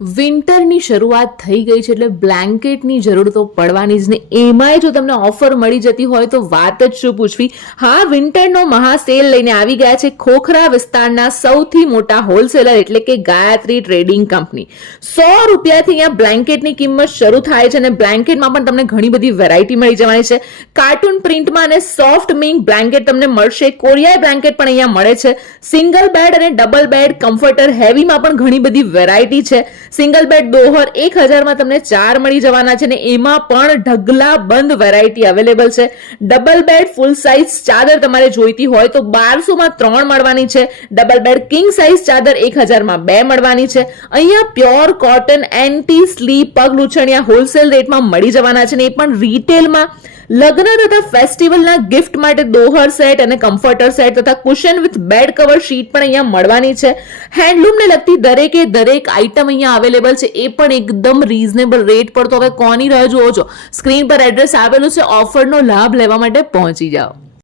વિન્ટરની શરૂઆત થઈ ગઈ છે એટલે બ્લેન્કેટની જરૂર તો પડવાની જ ને, એમાંય જો તમને ઓફર મળી જતી હોય તો વાત જ શું પૂછવી. હા, વિન્ટરનો મહાસેલ લઈને આવી ગયા છે ખોખરા વિસ્તારના સૌથી મોટા હોલસેલર એટલે કે ગાયત્રી ટ્રેડિંગ કંપની. 100 રૂપિયાથી અહીંયા બ્લેન્કેટની કિંમત શરૂ થાય છે અને બ્લેન્કેટમાં પણ તમને ઘણી બધી વેરાયટી મળી જવાની છે. કાર્ટૂન પ્રિન્ટમાં અને સોફ્ટ મિંક બ્લેન્કેટ તમને મળશે. કોરિયાઈ બ્લેન્કેટ પણ અહીંયા મળે છે. સિંગલ બેડ અને ડબલ બેડ કમ્ફર્ટર હેવીમાં પણ ઘણી બધી વેરાયટી છે. સિંગલ બેડ દોહર 1000માં તમને 4 મળી જવાના છે ને એમાં પણ ઢગલા બંધ વેરાયટી અવેલેબલ છે. ડબલ બેડ ફૂલ સાઇઝ ચાદર તમારે જોઈતી હોય તો 1200માં 3 મળવાની છે. ડબલ બેડ કિંગ સાઇઝ ચાદર 1000માં 2 મળવાની છે. અહીંયા પ્યોર કોટન એન્ટી સ્લીપ પગ લૂછણિયા હોલસેલ રેટમાં મળી જવાના છે ને એ પણ રિટેલમાં. લગ્ન તથા ફેસ્ટિવલના ગિફ્ટ માટે દોહર સેટ અને કમ્ફર્ટર સેટ તથા cushion with bed cover sheet પણ અહીંયા મળવાની છે. હેન્ડલૂમને લગતી દરેકે દરેક આઇટમ અહીંયા અવેલેબલ છે, એ પણ એકદમ રીઝનેબલ રેટ પર. તો હવે કોની રાહ જુઓ છો? સ્ક્રીન પર એડ્રેસ આવેલું છે, ઓફરનો લાભ લેવા માટે પહોંચી જાઓ.